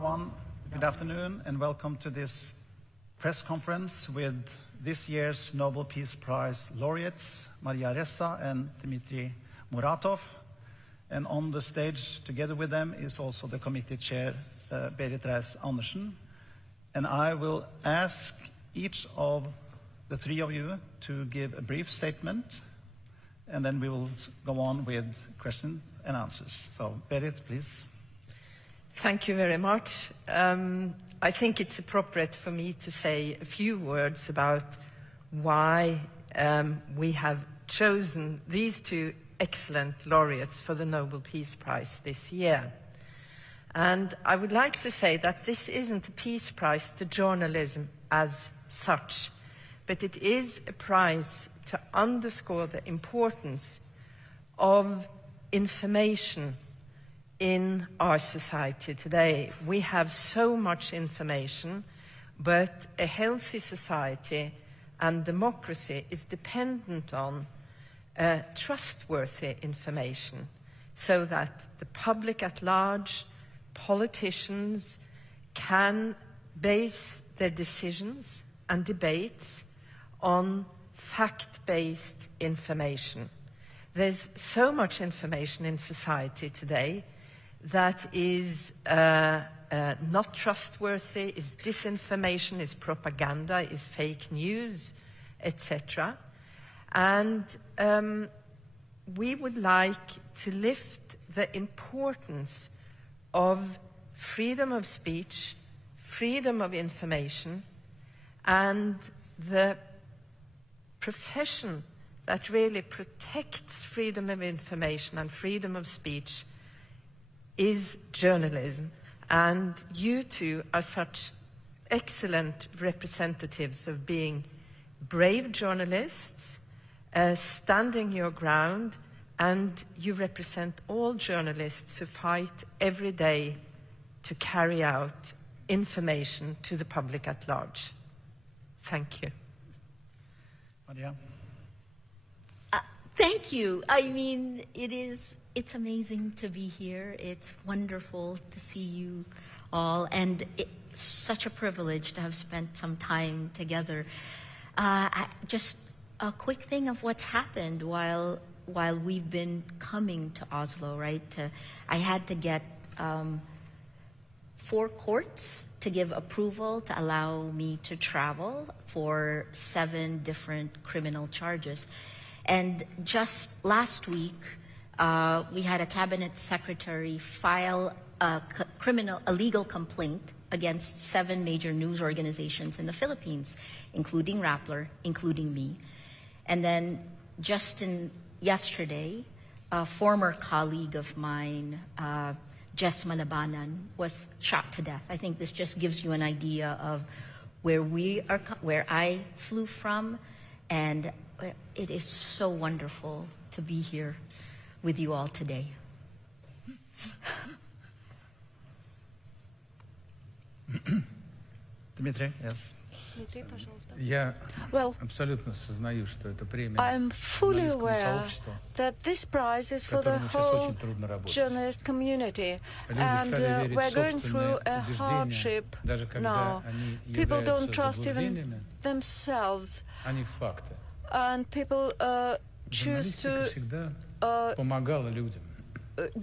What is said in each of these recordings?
everyone. Good afternoon and welcome to this press conference with this year's Nobel Peace Prize laureates, Maria Ressa and Dmitry Muratov. And on the stage together with them is also the committee chair, Berit Reiss-Andersen. And I will ask each of the three of you to give a brief statement, and then we will go on with questions and answers. So, Berit, please. Thank you very much. I think it's appropriate for me to say a few words about why we have chosen these two excellent laureates for the Nobel Peace Prize this year. And I would like to say that this isn't a peace prize to journalism as such, but it is a prize to underscore the importance of information in our society today. We have so much information, but a healthy society and democracy is dependent on trustworthy information, so that the public at large, politicians, can base their decisions and debates on fact-based information. There's so much information in society today that is not trustworthy, is disinformation, is propaganda, is fake news, etc. And we would like to lift the importance of freedom of speech, freedom of information, and the profession that really protects freedom of information and freedom of speech is journalism. And you two are such excellent representatives of being brave journalists, standing your ground, and you represent all journalists who fight every day to carry out information to the public at large. Thank you. Maria? Thank you. I mean, it's amazing to be here. It's wonderful to see you all, and it's such a privilege to have spent some time together. Just a quick thing of what's happened while we've been coming to Oslo, right? I had to get 4 courts to give approval to allow me to travel for 7 different criminal charges. And just last week, we had a cabinet secretary file a legal complaint against 7 major news organizations in the Philippines, including Rappler, including me. And then just yesterday, a former colleague of mine, Jess Malabanan, was shot to death. I think this just gives you an idea of where I flew from, and it is so wonderful to be here with you all today. Dmitry, yes. Well, I'm fully aware that this prize is for the whole journalist community, and we're going through a hardship now. People don't trust even themselves, and people choose to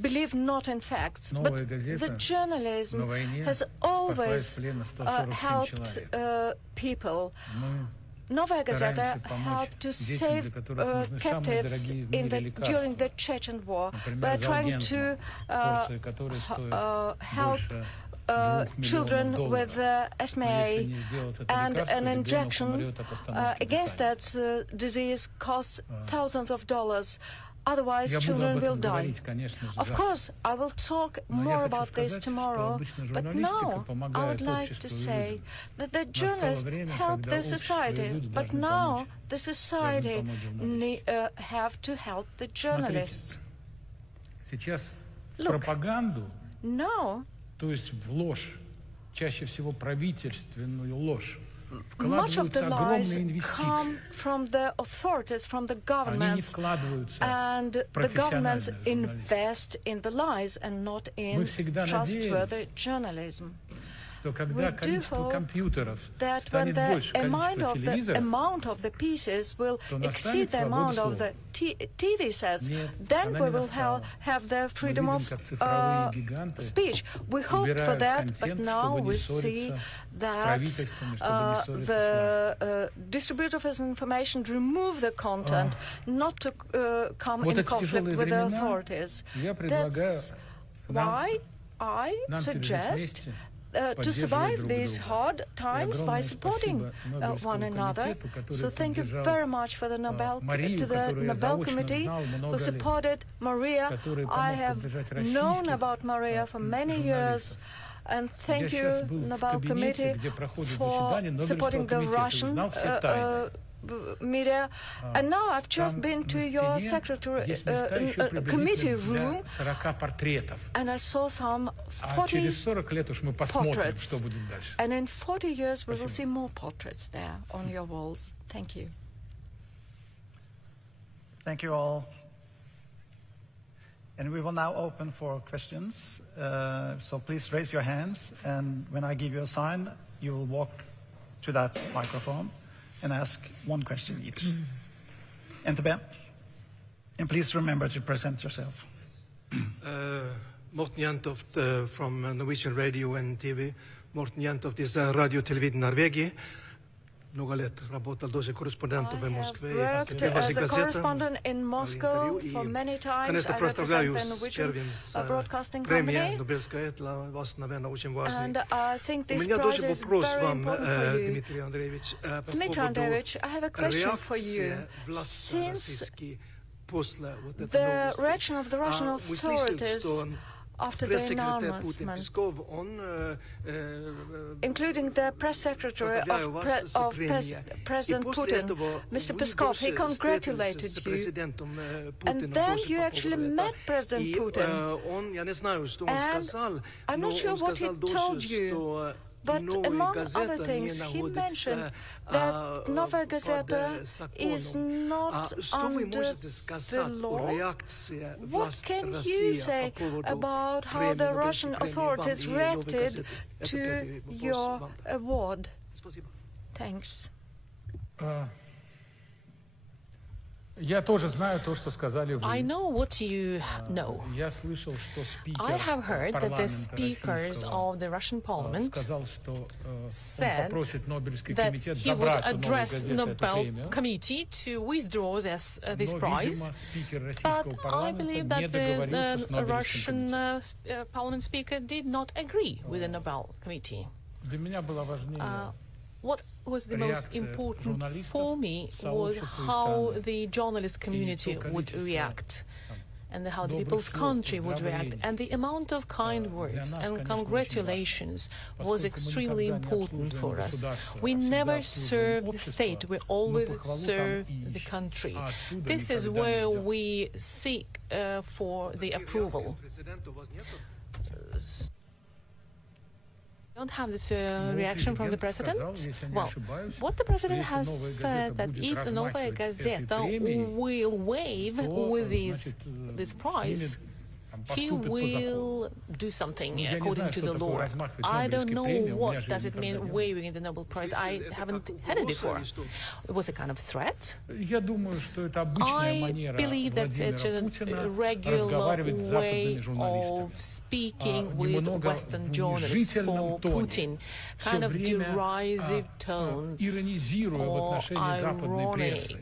believe not in facts. But the journalism has always helped people. Novaya Gazeta helped to save captives during the Chechen War. We're trying to help children with SMA, and an injection against that disease costs thousands of dollars. Otherwise, children will die. Of course, I will talk more about this tomorrow, but now I would like to say that the journalists help the society, but now the society have to help the journalists. Look, now, то есть в ложь, чаще всего правительственную ложь, much of the lies come from the authorities, from the governments, and the governments invest in the lies and not in trustworthy journalism. We do hope that when the amount of the pieces will exceed the amount of the TV sets, then we will have the freedom of speech. We hoped for that, but now we see that the distributors of information remove the content not to come in conflict with the authorities. That's why I suggest to survive these hard times by supporting one another. So thank you very much for the Nobel Committee who supported Maria. I have known about Maria for many years. And thank you, Nobel Committee, for supporting the Russian media. And now I've just been to your committee room, and I saw some 40 portraits. And in 40 years we will see more portraits there on your walls. Thank you. Thank you all. And we will now open for questions. So please raise your hands, and when I give you a sign, you will walk to that microphone and ask one question each. NTB. And please remember to present yourself. Morten Jentoft from Norwegian Radio and TV. Morten Jentoft is Radio Television Norvegi. I have worked as a correspondent in Moscow for many times. I represent the Norwegian Broadcasting Company. And I think this prize is very important for you. Dmitry Andreevich, I have a question for you. Since the reaction of the Russian authorities after the announcement, including the press secretary of President Putin, Mr. Peskov, he congratulated you. And then you actually met President Putin. And I'm not sure what he told you, but among other things, he mentioned that Novaya Gazeta is not under the law. What can you say about how the Russian authorities reacted to your award? Thanks. I know what you know. I have heard that the speakers of the Russian parliament said that he would address the Nobel Committee to withdraw this prize. But I believe that the Russian parliament speaker did not agree with the Nobel Committee. What was the most important for me was how the journalist community would react, and how the people's country would react. And the amount of kind words and congratulations was extremely important for us. We never serve the state, we always serve the country. This is where we seek for the approval. Don't have this reaction from the president? Well, what the president has said that if the Novaya Gazeta will waive with this prize, he will do something according to the law. I don't know what does it mean waiving the Nobel Prize. I haven't had it before. It was a kind of threat. I believe that it's a regular way of speaking with Western journalists for Putin, kind of derisive tone or ironic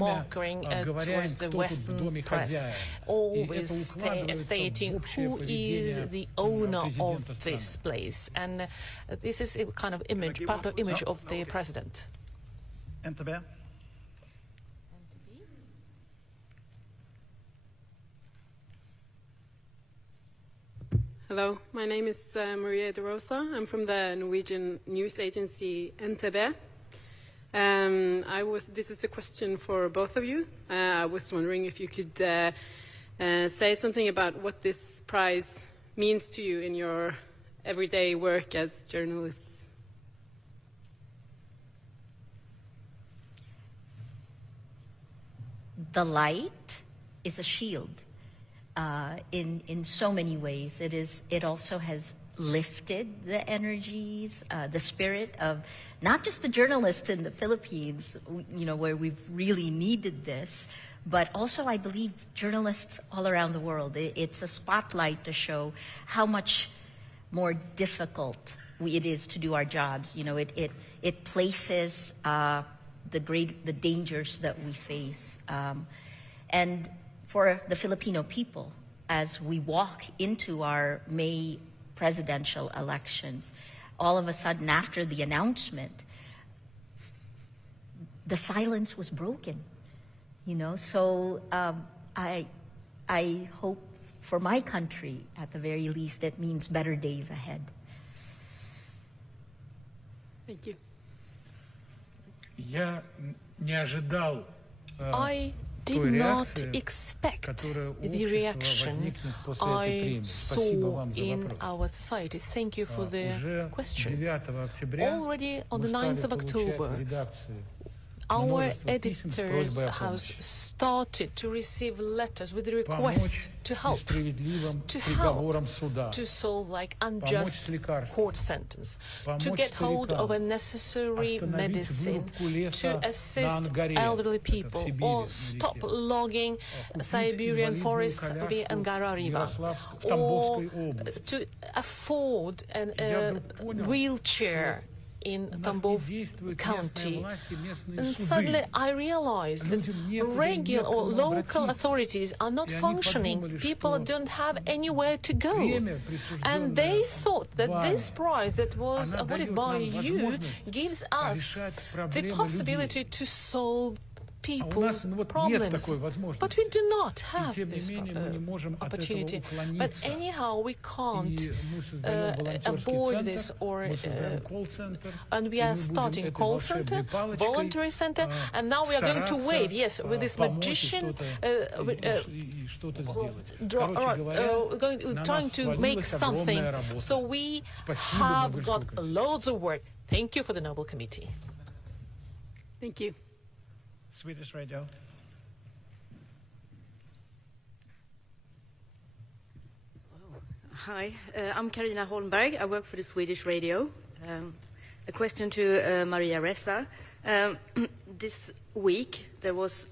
mocking towards the Western press, always stating who is the owner of this place. And this is a kind of image, part of image of the president. NTB. Hello, my name is Maria de Rosa. I'm from the Norwegian news agency NTB. This is a question for both of you. I was wondering if you could say something about what this prize means to you in your everyday work as journalists. the light is a shield in so many ways. It also has lifted the energies, the spirit of not just the journalists in the Philippines, where we've really needed this, but also, I believe, journalists all around the world. It's a spotlight to show how much more difficult it is to do our jobs. It places the dangers that we face. And for the Filipino people, as we walk into our May presidential elections, all of a sudden after the announcement, the silence was broken. So I hope for my country, at the very least, it means better days ahead. Thank you. I did not expect the reaction I saw in our society. Thank you for the question. Already on the 9th of October, our editors have started to receive letters with requests to help to solve unjust court sentence, to get hold of a necessary medicine, to assist elderly people, or stop logging Siberian forests via Angara River, or to afford a wheelchair in Tambov County. And suddenly I realized that regular or local authorities are not functioning. People don't have anywhere to go. And they thought that this prize that was awarded by you gives us the possibility to solve people's problems. But we do not have this opportunity. But anyhow, we can't avoid this, and we are starting call center, voluntary center, and now we are going to wave, yes, with this magician trying to make something. So we have got loads of work. Thank you for the Nobel Committee. Thank you. Swedish Radio. Hi, I'm Carina Holmberg. I work for the Swedish Radio. A question to Maria Ressa. This week there was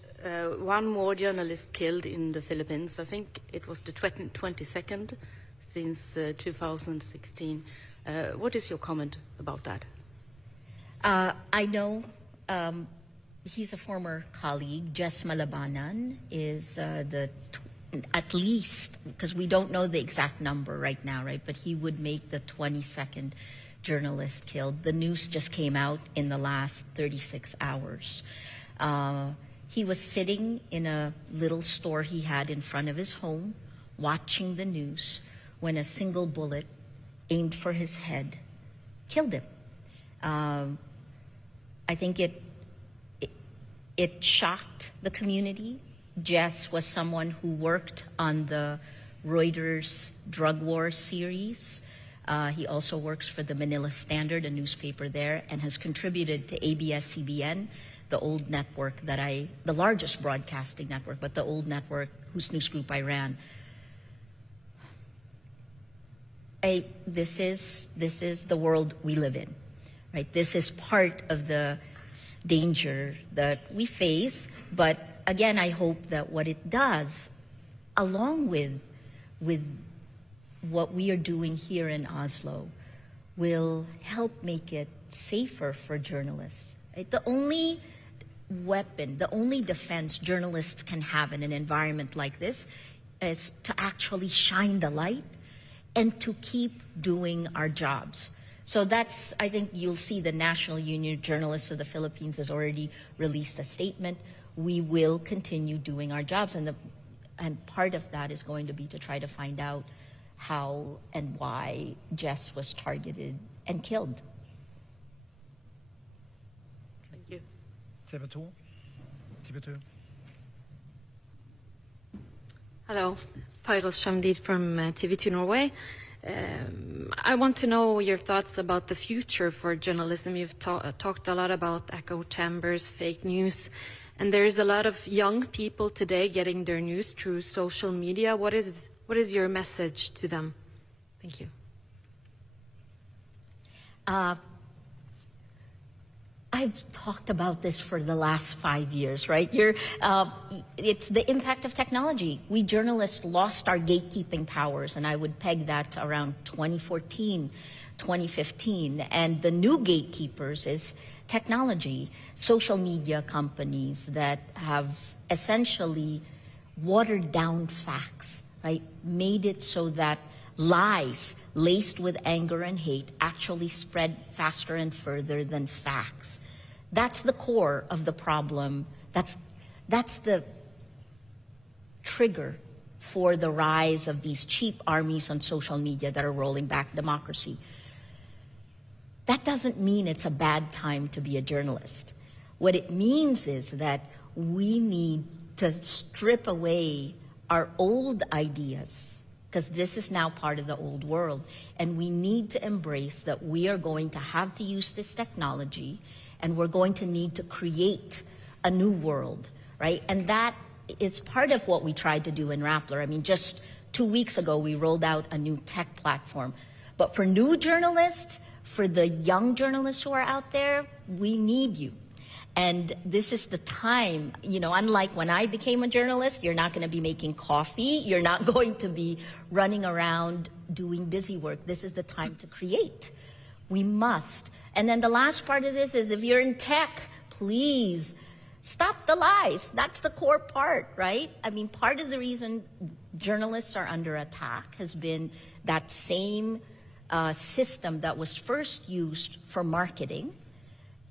one more journalist killed in the Philippines. I think it was the 22nd since 2016. What is your comment about that? I know he's a former colleague. Jess Malabanan is at least, because we don't know the exact number right now, right? But he would make the 22nd journalist killed. The news just came out in the last 36 hours. He was sitting in a little store he had in front of his home, watching the news, when a single bullet aimed for his head killed him. I think it shocked the community. Jess was someone who worked on the Reuters drug war series. He also works for the Manila Standard, a newspaper there, and has contributed to ABS-CBN, the old network the largest broadcasting network, but the old network whose news group I ran. This is the world we live in, right? This is part of the danger that we face, but again, I hope that what it does, along with what we are doing here in Oslo, will help make it safer for journalists. Right? The only weapon, the only defense journalists can have in an environment like this is to actually shine the light and to keep doing our jobs. So that's, I think you'll see the National Union of Journalists of the Philippines has already released a statement. We will continue doing our jobs, and part of that is going to be to try to find out how and why Jess was targeted and killed. Thank you. TV2. Hello, Fairos Shamdid from TV2 Norway. I want to know your thoughts about the future for journalism. You've talked a lot about echo chambers, fake news. And there's a lot of young people today getting their news through social media. What is your message to them? Thank you. I've talked about this for the last 5 years, right? It's the impact of technology. We journalists lost our gatekeeping powers, and I would peg that to around 2014, 2015. And the new gatekeepers is technology, social media companies that have essentially watered down facts, right? Made it so that lies laced with anger and hate actually spread faster and further than facts. That's the core of the problem. That's the trigger for the rise of these cheap armies on social media that are rolling back democracy. That doesn't mean it's a bad time to be a journalist. What it means is that we need to strip away our old ideas, because this is now part of the old world, and we need to embrace that we are going to have to use this technology, and we're going to need to create a new world, right? And that is part of what we tried to do in Rappler. I mean, just 2 weeks ago, we rolled out a new tech platform. But for new journalists, for the young journalists who are out there, we need you. And this is the time, unlike when I became a journalist, you're not going to be making coffee. You're not going to be running around doing busy work. This is the time to create. We must. And then the last part of this is if you're in tech, please stop the lies. That's the core part, right? I mean, part of the reason journalists are under attack has been that same system that was first used for marketing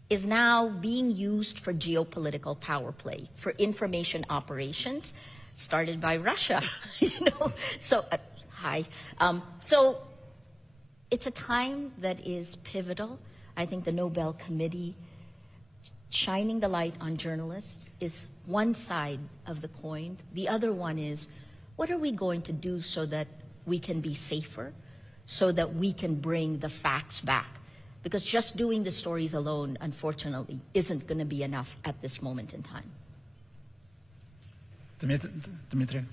is now being used for geopolitical power play, for information operations, started by Russia. So it's a time that is pivotal. I think the Nobel Committee shining the light on journalists is one side of the coin. The other one is, what are we going to do so that we can be safer, so that we can bring the facts back? Because just doing the stories alone, unfortunately, isn't going to be enough at this moment in time. Dmitry.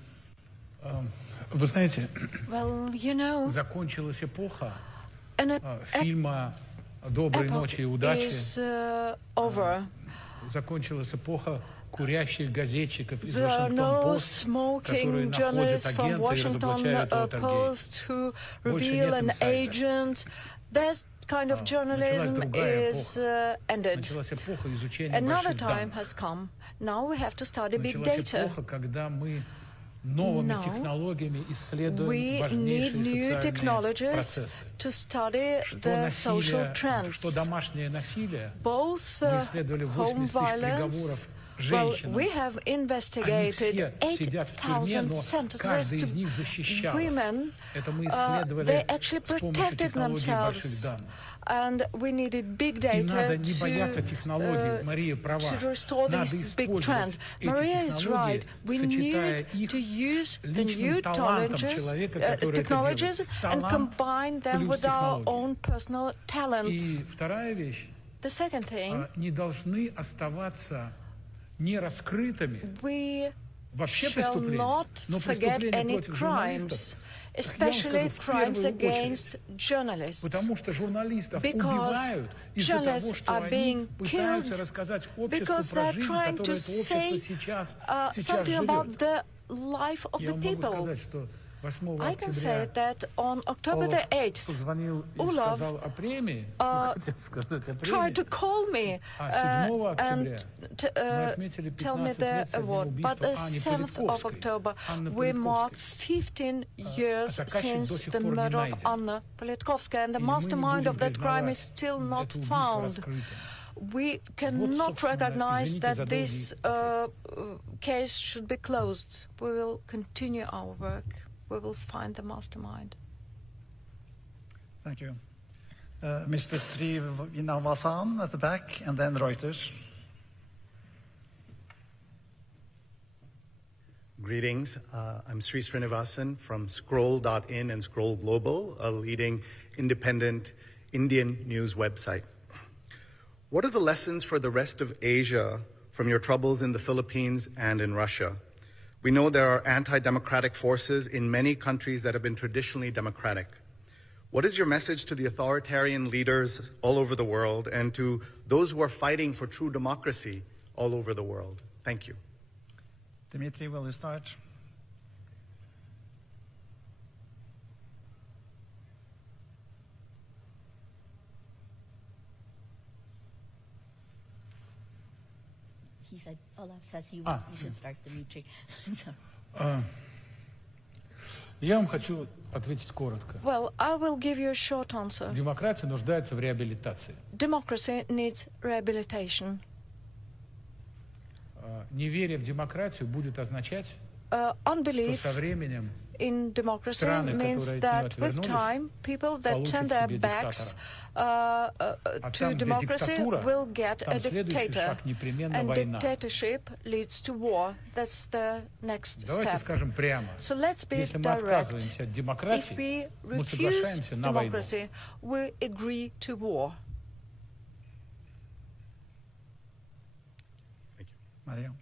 Вы знаете, Well, закончилась эпоха an фильма «Доброй ночи и удачи». is over. Закончилась эпоха курящих газетчиков из There are no Вашингтон-Пост, которые smoking находят journalists from агента и Washington разоблачают его Post who Больше reveal нет an инсайдера. agent. That kind of journalism is ended. Началась эпоха изучения Another больших time данных. has come. Now we have to study big Началась data. эпоха, когда мы новыми Now, технологиями исследуем we need важнейшие new социальные technologies процессы. to study the social trends. Что домашнее насилие, Both мы исследовали home 80 тысяч violence. приговоров Well, женщинам. we have investigated Они все сидят в тюрьме, 8,000 но sentences каждый to из них защищалась. women. Это мы They исследовали actually с помощью protected технологий больших themselves. данных. And we needed big И надо data не бояться технологий, to Мария права. restore Надо this big trend. использовать эти Maria is технологии, right. We сочетая need их to use с the new личным талантом человека, который это technologies делает. and Талант combine them плюс with our технологии. own personal talents. И вторая вещь, The second thing, не должны оставаться нераскрытыми we вообще shall преступления, not но forget преступления any против crimes, журналистов. especially в crimes первую against очередь, journalists. потому что журналистов Because убивают из-за того, journalists что are они being пытаются killed рассказать обществу because про they're жизнь, trying которую to это say общество сейчас something about живет. the life of Я the вам могу people. сказать, что 8 I can say октября that on October the 8th, позвонил и Olaf, сказал о премии, хотел сказать о премии. tried to call me and tell me the award. But the 7th of October, we marked 15 years since the murder of Anna Politkovskaya, and the mastermind of that crime is still not found. We cannot recognize that this case should be closed. We will continue our work. We will find the mastermind. Thank you. Mr. Srivastava at the back, and then Reuters. Greetings. I'm Sri Srinivasan from Scroll.in and Scroll Global, a leading independent Indian news website. What are the lessons for the rest of Asia from your troubles in the Philippines and in Russia. We know there are anti-democratic forces in many countries that have been traditionally democratic. What is your message to the authoritarian leaders all over the world and to those who are fighting for true democracy all over the world? Thank you. Dmitry, will you start? He said, Olaf says you should start, Dmitry. Я вам хочу ответить коротко. Well, I will give you a short answer. Демократия нуждается в реабилитации. Democracy needs rehabilitation. Неверие в демократию будет означать, что Unbelief со временем in democracy страны, means которые that от нее with time, people that получат turn their себе backs диктатора. to там, где democracy диктатура, will get a там следующий dictator. шаг непременно And война. dictatorship leads to war. That's the next Давайте step. скажем прямо. So let's be Если мы direct. отказываемся от If демократии, we мы refuse соглашаемся на войну. democracy, we agree to war. Maria?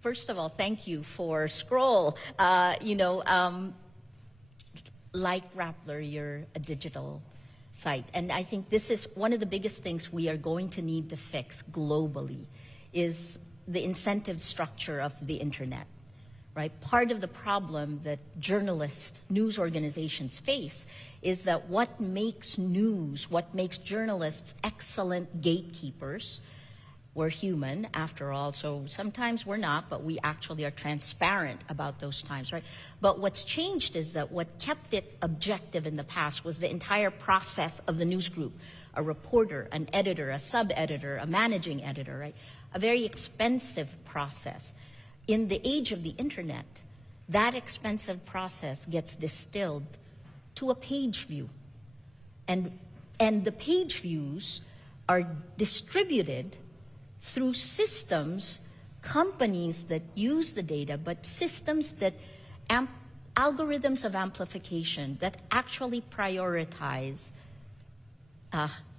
First of all, thank you for Scroll. Like Rappler, you're a digital site. And I think this is one of the biggest things we are going to need to fix globally is the incentive structure of the internet, right? Part of the problem that journalists, news organizations face is that what makes news, what makes journalists excellent gatekeepers. We're human, after all, so sometimes we're not, but we actually are transparent about those times, right? But what's changed is that what kept it objective in the past was the entire process of the news group, a reporter, an editor, a sub-editor, a managing editor, right? A very expensive process. In the age of the internet, that expensive process gets distilled to a page view. And the page views are distributed through systems, companies that use the data, but systems that, algorithms of amplification that actually prioritize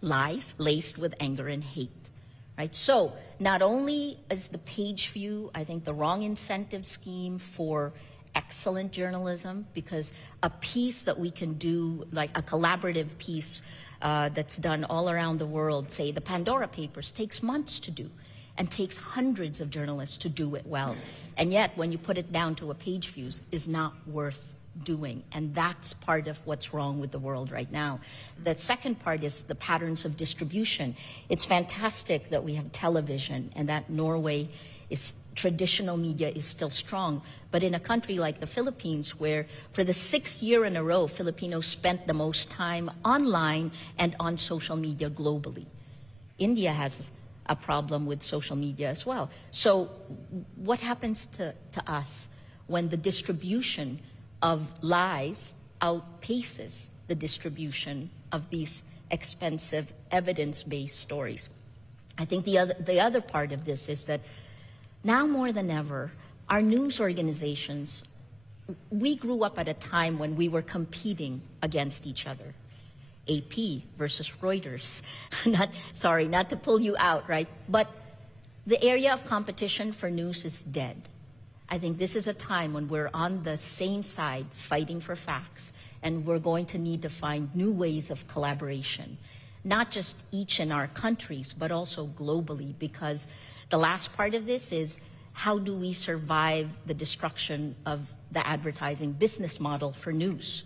lies laced with anger and hate, right? So not only is the page view, I think, the wrong incentive scheme for excellent journalism, because a piece that we can do, like a collaborative piece that's done all around the world, say the Pandora Papers, takes months to do and takes hundreds of journalists to do it well. And yet, when you put it down to a page views, is not worth doing. And that's part of what's wrong with the world right now. The second part is the patterns of distribution. It's fantastic that we have television and that Norway is traditional media is still strong. But in a country like the Philippines, where for the 6th year in a row, Filipinos spent the most time online and on social media globally. India has a problem with social media as well. So what happens to us when the distribution of lies outpaces the distribution of these expensive evidence-based stories? I think the other part of this is that now more than ever, our news organizations, we grew up at a time when we were competing against each other. AP versus Reuters. Not to pull you out, right? But the area of competition for news is dead. I think this is a time when we're on the same side fighting for facts, and we're going to need to find new ways of collaboration, not just each in our countries, but also globally, because the last part of this is how do we survive the destruction of the advertising business model for news?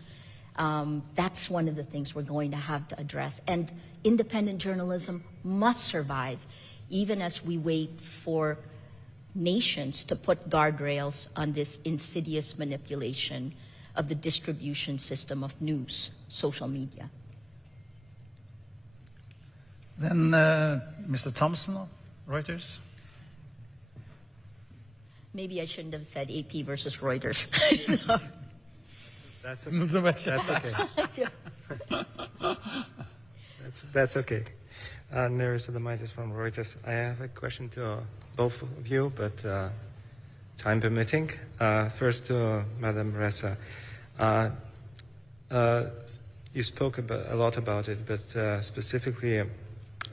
That's one of the things we're going to have to address. And independent journalism must survive, even as we wait for nations to put guardrails on this insidious manipulation of the distribution system of news, social media. Then Mr. Thompson, Reuters. Maybe I shouldn't have said AP versus Reuters. That's okay. That's okay. Nerissa Demaitis from Reuters. I have a question to both of you, but time permitting. First to Madam Ressa. You spoke a lot about it, but specifically,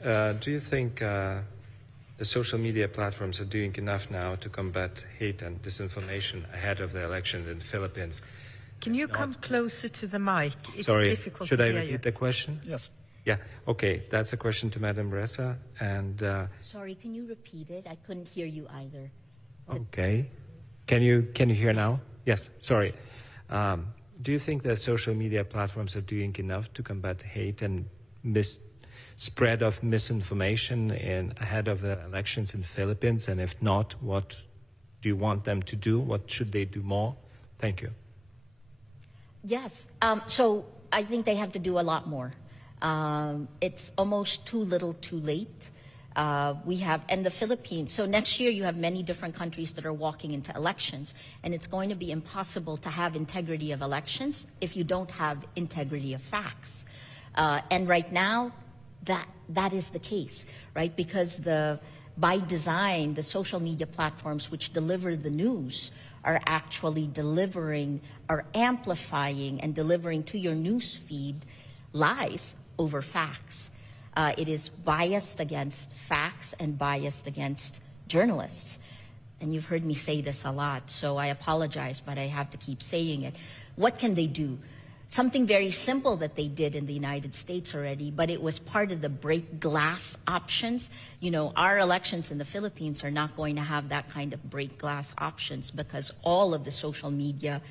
do you think the social media platforms are doing enough now to combat hate and disinformation ahead of the election in the Philippines. Can you come closer to the mic? It's Sorry, difficult should to I hear repeat you. the question? Yes. Yeah, okay, that's a question to Madam Ressa. And Sorry, can you repeat it? I couldn't hear you either. okay, can you hear now? Yes, sorry. Do you think that social media platforms are doing enough to combat hate and spread of misinformation ahead of the elections in the Philippines? And if not, what do you want them to do? What should they do more? Thank you. Yes. So I think they have to do a lot more. It's almost too little, too late. And the Philippines, so next year you have many different countries that are walking into elections, and it's going to be impossible to have integrity of elections if you don't have integrity of facts. And right now, that is the case, right? Because by design, the social media platforms which deliver the news are actually amplifying and delivering to your news feed lies over facts. It is biased against facts and biased against journalists. And you've heard me say this a lot, so I apologize, but I have to keep saying it. What can they do? Something very simple that they did in the United States already, but it was part of the break glass options. You know, our elections in the Philippines are not going to have that kind of break glass options because all of the social media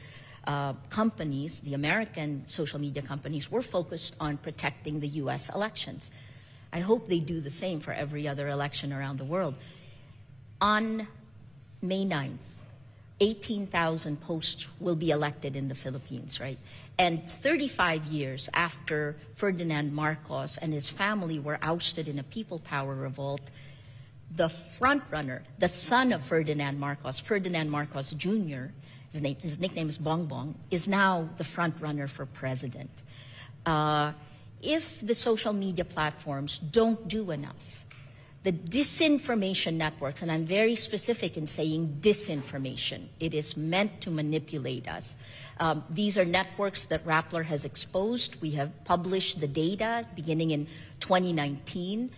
companies, the American social media companies, were focused on protecting the US elections. I hope they do the same for every other election around the world. On May 9th, 18,000 posts will be elected in the Philippines, right? And 35 years after Ferdinand Marcos and his family were ousted in a people power revolt, the front runner, the son of Ferdinand Marcos Jr., his nickname is Bongbong, is now the front runner for president. If the social media platforms don't do enough, the disinformation networks, and I'm very specific in saying disinformation, it is meant to manipulate us. These are networks that Rappler has exposed. We have published the data beginning in 2019.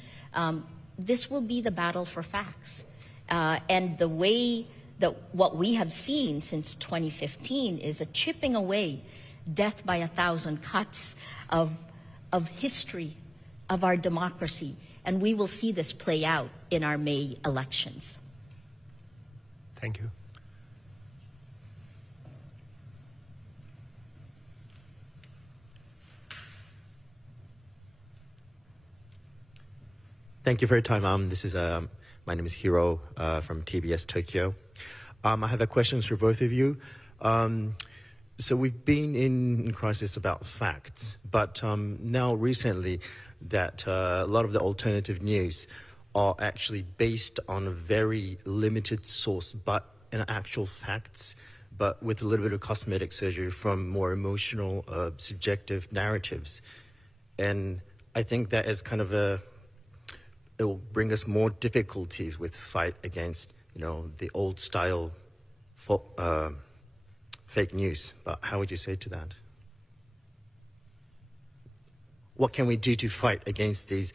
This will be the battle for facts. And the way that what we have seen since 2015 is a chipping away, death by 1,000 cuts of history of our democracy. And we will see this play out in our May elections. Thank you. Thank you for your time. This is my name is Hiro from TBS Tokyo. I have a question for both of you. So we've been in crisis about facts, but now recently that a lot of the alternative news are actually based on a very limited source, but in actual facts, but with a little bit of cosmetic surgery from more emotional, subjective narratives. And I think that is kind of it will bring us more difficulties with fight against, the old style fake news. But how would you say to that? What can we do to fight against these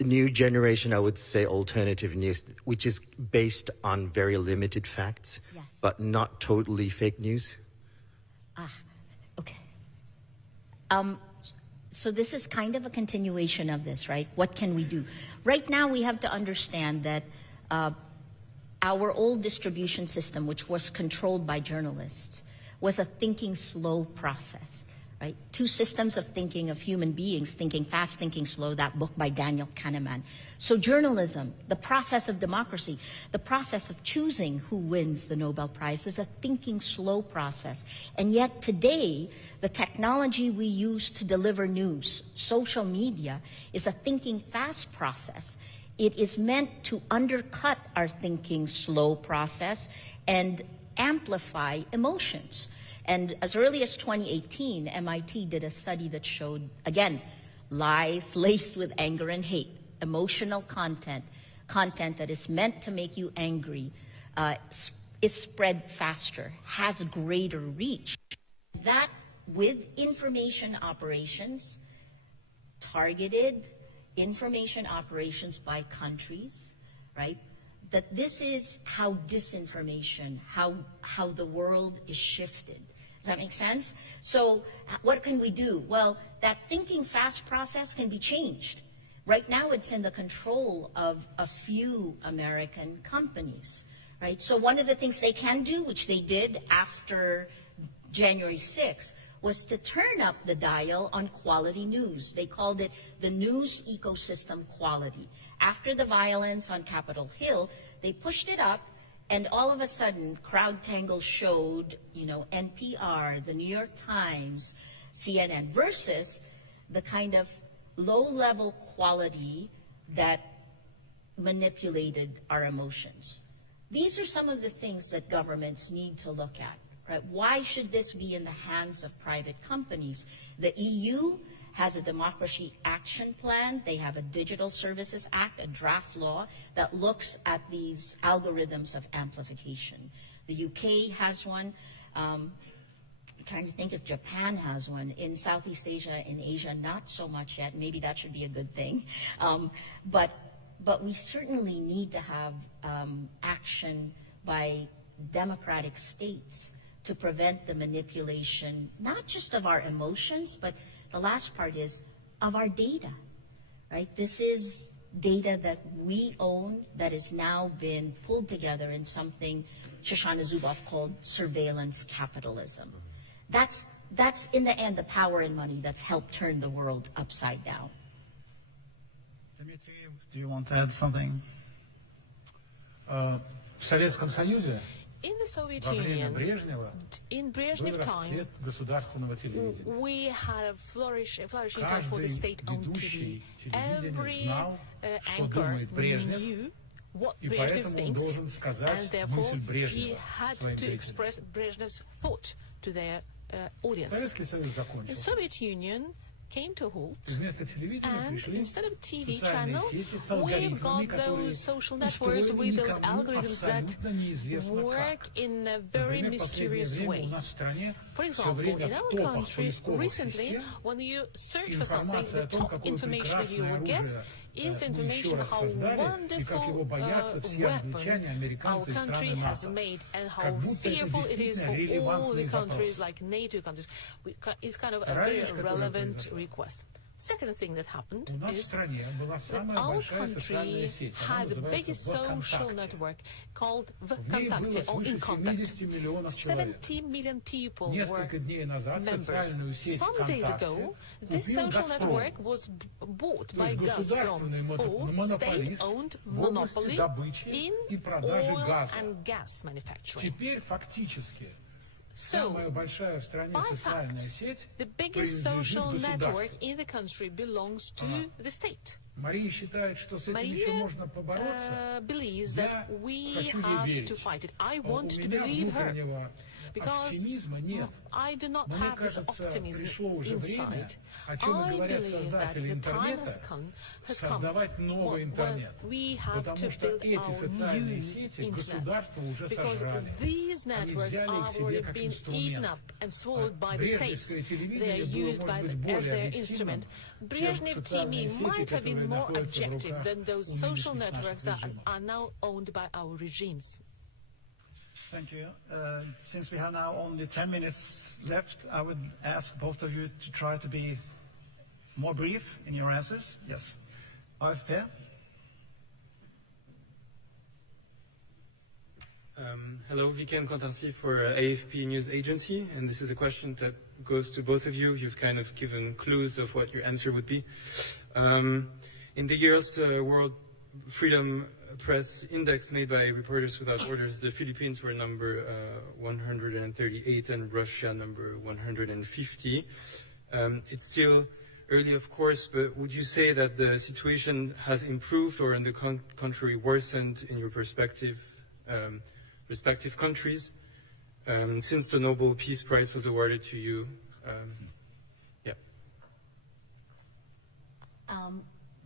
new generation, I would say, alternative news, which is based on very limited facts, yes, but not totally fake news? Okay. So this is kind of a continuation of this, right? What can we do? Right now, we have to understand that our old distribution system, which was controlled by journalists, was a thinking slow process, right? Two systems of thinking of human beings, thinking fast, thinking slow, that book by Daniel Kahneman. So journalism, the process of democracy, the process of choosing who wins the Nobel Prize is a thinking slow process. And yet today, the technology we use to deliver news, social media, is a thinking fast process. It is meant to undercut our thinking slow process and amplify emotions. And as early as 2018, MIT did a study that showed, again, lies laced with anger and hate, emotional content that is meant to make you angry, is spread faster, has greater reach. That with information operations, targeted information operations by countries, right? That this is how disinformation, how the world is shifted. Does that make sense? So what can we do? Well, that thinking fast process can be changed. Right now it's in the control of a few American companies, right? So one of the things they can do, which they did after January 6th, was to turn up the dial on quality news. They called it the news ecosystem quality. After the violence on Capitol Hill, they pushed it up, and all of a sudden, CrowdTangle showed, NPR, the New York Times, CNN, versus the kind of low-level quality that manipulated our emotions. These are some of the things that governments need to look at. Right? Why should this be in the hands of private companies? The EU has a Democracy Action Plan. They have a Digital Services Act, a draft law that looks at these algorithms of amplification. The UK has one. I'm trying to think if Japan has one. In Southeast Asia, in Asia, not so much yet. Maybe that should be a good thing. But we certainly need to have action by democratic states to prevent the manipulation, not just of our emotions, but the last part is of our data, right? This is data that we own that has now been pulled together in something Shoshana Zuboff called surveillance capitalism. That's in the end the power and money that's helped turn the world upside down. Dmitry, do you want to add something? В Советском Союзе in the Soviet Union, in Brezhnev time, we had a flourishing time for the state-owned TV. Every anchor knew what Brezhnev thinks, and therefore he had to express Brezhnev's thought to their audience. The Soviet Union came to a halt, and instead of TV channel, we've got those social networks with those algorithms that work in a very mysterious way. For example, in our country, recently, when you search for something, the top information that you will get is information how wonderful weapon our country has made and how fearful it is for all the countries like NATO countries. It's kind of a very relevant request. Second thing that happened is that our country had the biggest social network called VKontakte, or In Contact. 70 million people were members. Some days ago, this social network was bought by Gazprom, or state-owned monopoly in oil and gas manufacturing. So, by fact, the biggest social network in the country belongs to the state. Maria believes that we have to fight it. I want to believe her, because I do not have this optimism inside. I believe that the time has come when we have to build our new internet, because these networks have already been eaten up and swallowed by the states. They are used as their instrument. Brezhnev TV might have been more objective than those social networks that are now owned by our regimes. Thank you. Since we have now only 10 minutes left, I would ask both of you to try to be more brief in your answers. Yes. AFP. Hello, Viken Kontansi for AFP News Agency, and this is a question that goes to both of you. You've kind of given clues of what your answer would be. In the year's World Freedom Press Index made by Reporters Without Borders, the Philippines were number 138 and Russia number 150. It's still early, of course, but would you say that the situation has improved or, on the contrary, worsened in your perspective, respective countries, since the Nobel Peace Prize was awarded to you? Yeah.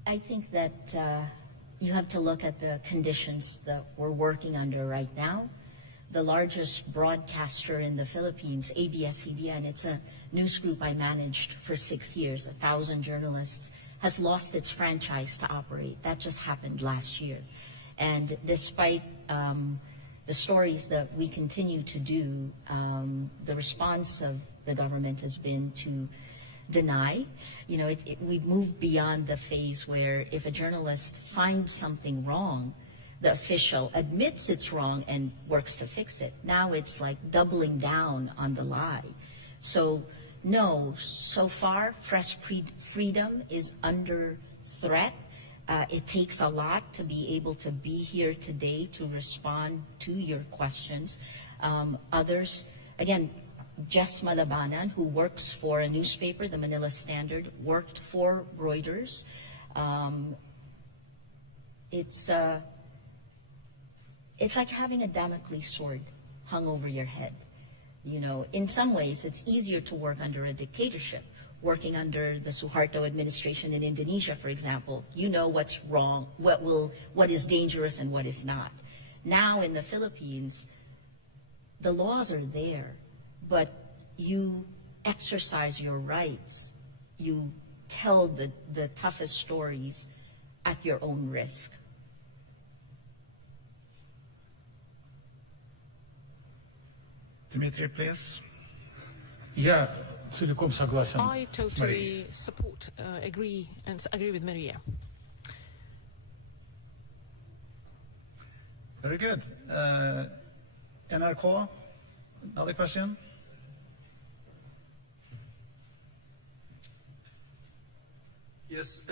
I think that you have to look at the conditions that we're working under right now. The largest broadcaster in the Philippines, ABS-CBN, it's a news group I managed for 6 years, 1,000 journalists, has lost its franchise to operate. That just happened last year. And despite the stories that we continue to do, the response of the government has been to deny. You know, we've moved beyond the phase where if a journalist finds something wrong, the official admits it's wrong and works to fix it. Now it's like doubling down on the lie. So no, so far, press freedom is under threat. It takes a lot to be able to be here today to respond to your questions. Others, again, Jess Malabanan, who works for a newspaper, the Manila Standard, worked for Reuters. It's like having a Damocles sword hung over your head. You know, in some ways, it's easier to work under a dictatorship. Working under the Suharto administration in Indonesia, for example, you know what's wrong, what is dangerous and what is not. Now in the Philippines, the laws are there, but you exercise your rights. You tell the toughest stories at your own risk. Dmitry, please. Я целиком согласен I с Марией. totally support, agree with Maria. Very good. NRK, another question? Yes,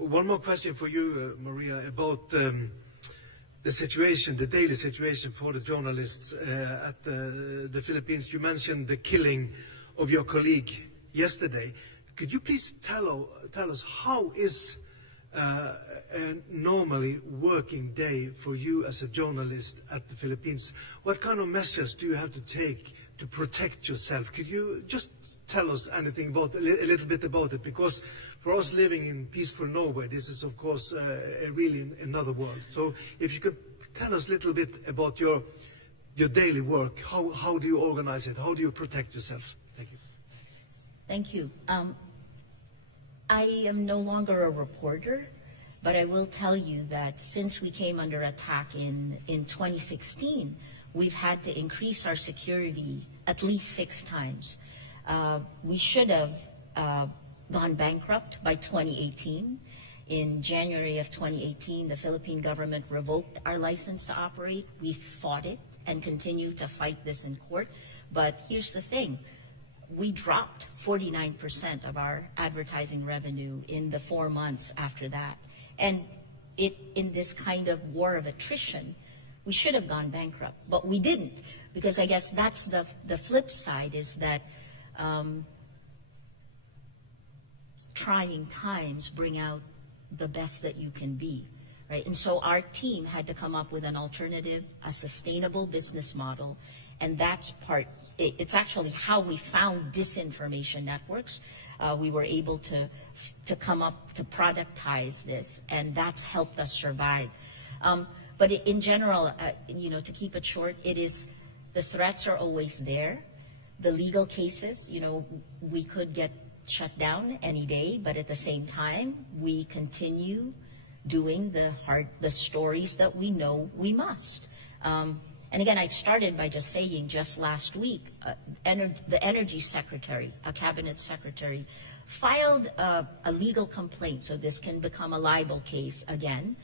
one more question for you, Maria, about the situation, the daily situation for the journalists at the Philippines. You mentioned the killing of your colleague yesterday. Could you please tell us how is a normally working day for you as a journalist at the Philippines? What kind of measures do you have to take to protect yourself? Could you just tell us anything about a little bit about it? Because for us living in peaceful Norway, this is of course really another world. So if you could tell us a little bit about your daily work, how do you organize it? How do you protect yourself? Thank you. Thank you. I am no longer a reporter, but I will tell you that since we came under attack in 2016, we've had to increase our security at least 6 times. We should have gone bankrupt by 2018. In January of 2018, the Philippine government revoked our license to operate. We fought it and continue to fight this in court. But here's the thing. We dropped 49% of our advertising revenue in the 4 months after that. And in this kind of war of attrition, we should have gone bankrupt, but we didn't. Because I guess that's the flip side, is that trying times bring out the best that you can be, right? And so our team had to come up with an alternative, a sustainable business model, and that's it's actually how we found disinformation networks. We were able to come up to productize this, and that's helped us survive. But in general, to keep it short, the threats are always there. The legal cases, we could get shut down any day, but at the same time, we continue doing the stories that we know we must. And again, I started by just saying, just last week, the energy secretary, a cabinet secretary, filed a legal complaint, so this can become a libel case again,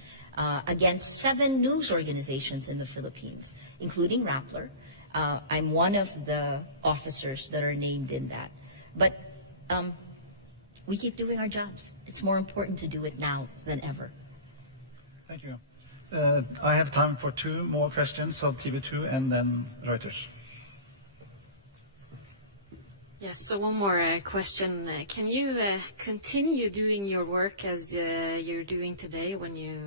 against 7 news organizations in the Philippines, including Rappler. I'm one of the officers that are named in that. But we keep doing our jobs. It's more important to do it now than ever. Thank you. I have time for 2 more questions, so TV2 and then Reuters. Yes, so one more question. Can you continue doing your work as you're doing today when you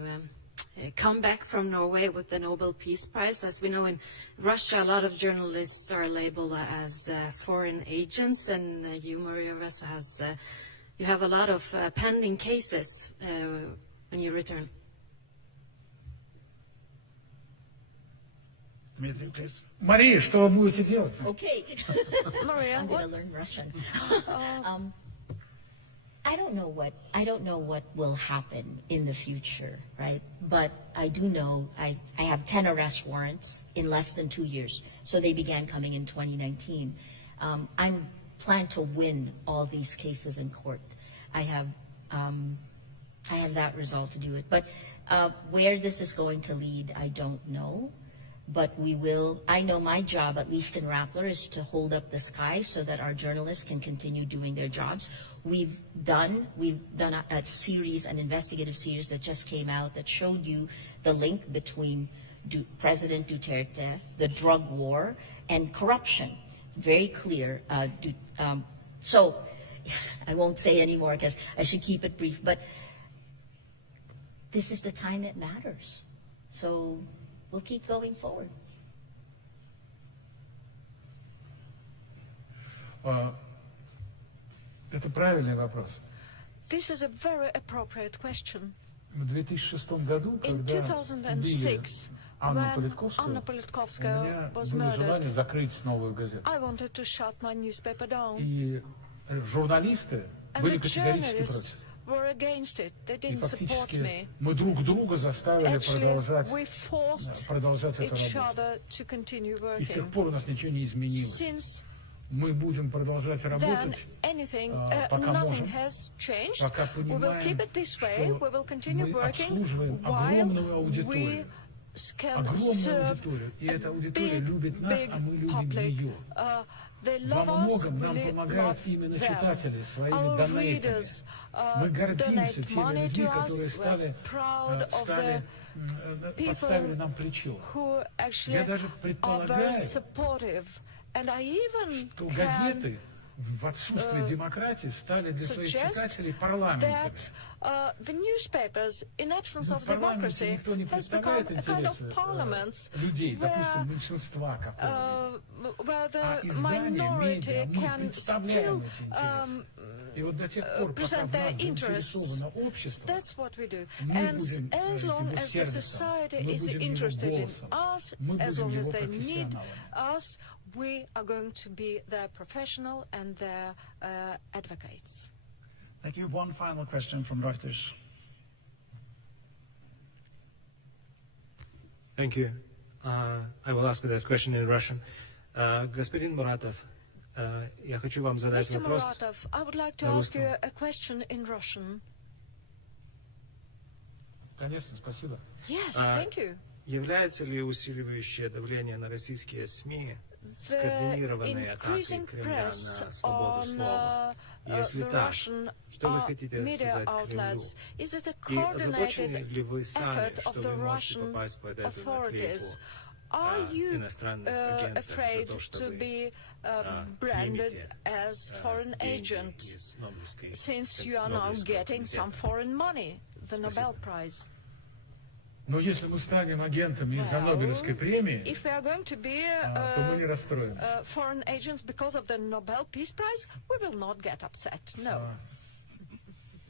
come back from Norway with the Nobel Peace Prize? As we know, in Russia, a lot of journalists are labeled as foreign agents, and you, Maria Ressa, you have a lot of pending cases when you return. Dmitry, please. Мария, что вы будете делать? Okay. Maria, I'm going to learn Russian. I don't know what will happen in the future, right? But I do know I have 10 arrest warrants in less than 2 years. So they began coming in 2019. I plan to win all these cases in court. I have that resolve to do it. But where this is going to lead, I don't know. But we will. I know my job, at least in Rappler, is to hold up the sky so that our journalists can continue doing their jobs. We've done a series, an investigative series that just came out that showed you the link between President Duterte, the drug war, and corruption. Very clear. So I won't say any more because I should keep it brief. But this is the time it matters. So we'll keep going forward. Это правильный вопрос. This is a very appropriate question. В 2006 году, In когда 2006, Анна when Anna Politkovskая, у меня was было желание murdered, закрыть новую газету. I wanted to shut my newspaper down. И журналисты And были the категорически journalists против. were against it. They И didn't support фактически me. мы друг друга заставили Actually, we продолжать forced эту each работу. other to continue И с тех working. пор у нас ничего не изменилось. Since Мы будем продолжать then, работать, пока nothing можем, has changed. пока We will keep понимаем, it this way. We will continue мы working обслуживаем while огромную we аудиторию. can Огромную serve аудиторию. И эта аудитория big, любит нас, big а мы любим public. ее. They Во love us, многом нам we помогают love именно them. читатели своими Our донейтами. readers Мы гордимся donate теми money людьми, to us. которые We're proud of the подставили нам плечо. who actually Я даже are very предполагаю, supportive. And I even что can газеты в отсутствие демократии стали для своих suggest читателей парламентами. that the newspapers, in absence of В парламенте democracy, никто не has become представляет a kind of интересы parliaments людей, допустим, where, меньшинства какого-нибудь. where А the издания, minority медиа, мы can представляем still эти интересы. И вот до тех пор, пока present в their нас interests. заинтересовано общество, That's what we do. мы And будем as long его as the сервисом, society мы is будем его interested in голосом, us, мы as будем long as его they need профессионалами. us, we are going to be their professional and their advocates. Thank you. One final question from Reuters. Thank you. I will ask that question in Russian. Господин Muratov, я хочу вам задать Mr. вопрос. Muratov, I would like to ask you a question in Russian. Конечно, спасибо. Yes, thank you. Является ли усиливающее давление на российские СМИ The скоординированной атакой increasing Кремля press на свободу on слова? Если the так, Russian что вы хотите media сказать Кремлю? outlets, is it a И озабочены coordinated ли вы сами, effort что of вы the можете Russian попасть под эту authorities? наклейку Are you иностранных агентов за afraid то, что to вы be branded примете as foreign деньги agent, из Нобелевской since you are now Нобелевского getting комитета? some foreign money, the Nobel Prize? Но если мы станем агентами из-за Нобелевской премии, If we are going to be то мы не расстроимся. foreign agents because of the Nobel Peace Prize, we will not get upset. No.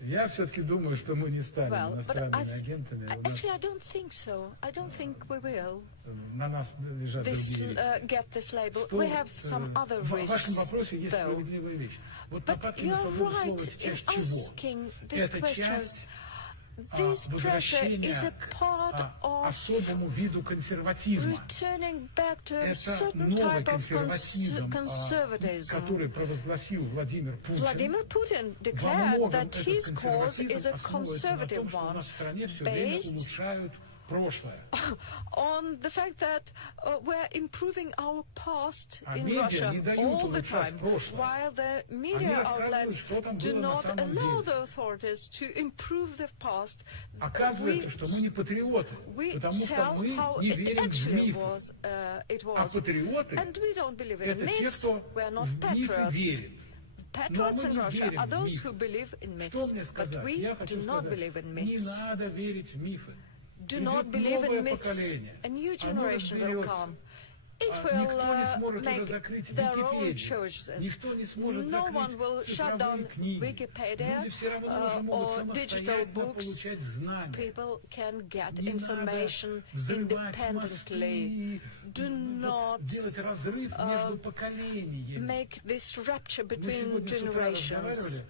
Я все-таки думаю, что мы не станем Well, but иностранными агентами. У нас actually, I don't think so. I don't think we will на нас лежат другие риски. get this label. Что, We have some other в вашем risks, вопросе есть though. справедливая вещь. Вот But нападки you на are свободу слова right это in часть чего? asking this Это question. часть This pressure is возвращения a part к of особому виду консерватизма. returning back to a Это certain новый type of консерватизм, conservatism. который провозгласил Владимир Путин. Vladimir Putin Во declared многом that этот his cause is a консерватизм основывается на том, conservative что у one, нас в стране все время based улучшают прошлое. on the fact that we're improving our past А in медиа Russia не дают all the улучшать time, прошлое. while the Они media рассказывают, outlets что там do было на not самом allow деле. the authorities to improve the past. Оказывается, что мы не патриоты, We потому что tell мы how не it верим в actually мифы. was. It А was. патриоты And we don't believe – in это те, myths. кто We are not в мифы patriots. верит. Patriots Но мы in не Russia верим are в those мифы. who believe in Что myths, мне but сказать? we Я хочу do not сказать, believe in не myths. надо верить в мифы. Do Идет not believe новое in myths. поколение. A new Оно generation will разберется. come. It Никто не will сможет это make закрыть their own Википедию. choices. Никто не сможет No one will закрыть shut down цифровые книги. Wikipedia Люди все равно могут or digital самостоятельно books. получать знания. People can get Не information надо взрывать independently. мосты, Do not делать разрыв между поколениями. make this rupture Мы between сегодня с утра generations. разговаривали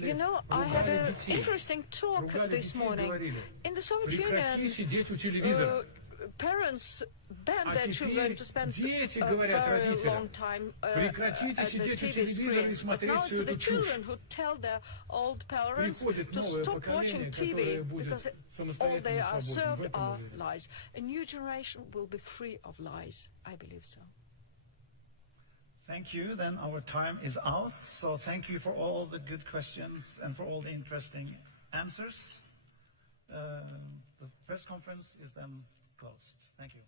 You know, I had an interesting talk this morning. In the Soviet Union, parents banned their children to spend a very long time at the TV screens. But now it's the children who tell their old parents to stop watching TV because all they are served are lies. A new generation will be free of lies. I believe so. Thank you. Then our time is out. So thank you for all the good questions and for all the interesting answers. The press conference is then closed. Thank you.